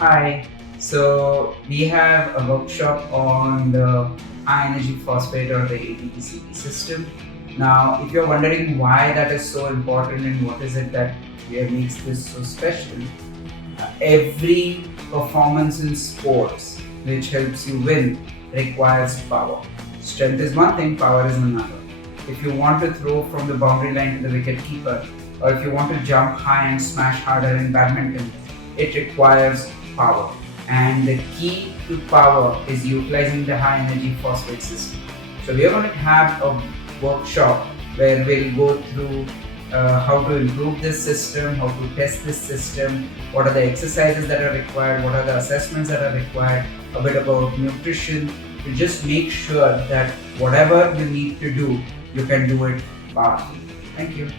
Hi. So we have a workshop on the high energy phosphate or the ATP-CP system. Now, if you're wondering why that is so important and what is it that makes this so special, every performance in sports which helps you win requires power. Strength is one thing, power is another. If you want to throw from the boundary line to the wicket keeper, or if you want to jump high and smash harder in badminton, it requires power. And the key to power is utilizing the high energy phosphate system. So we are going to have a workshop where we'll go through how to improve this system, how to test this system, what are the exercises that are required, what are the assessments that are required, a bit about nutrition, to just make sure that whatever you need to do, you can do it powerfully. Thank you.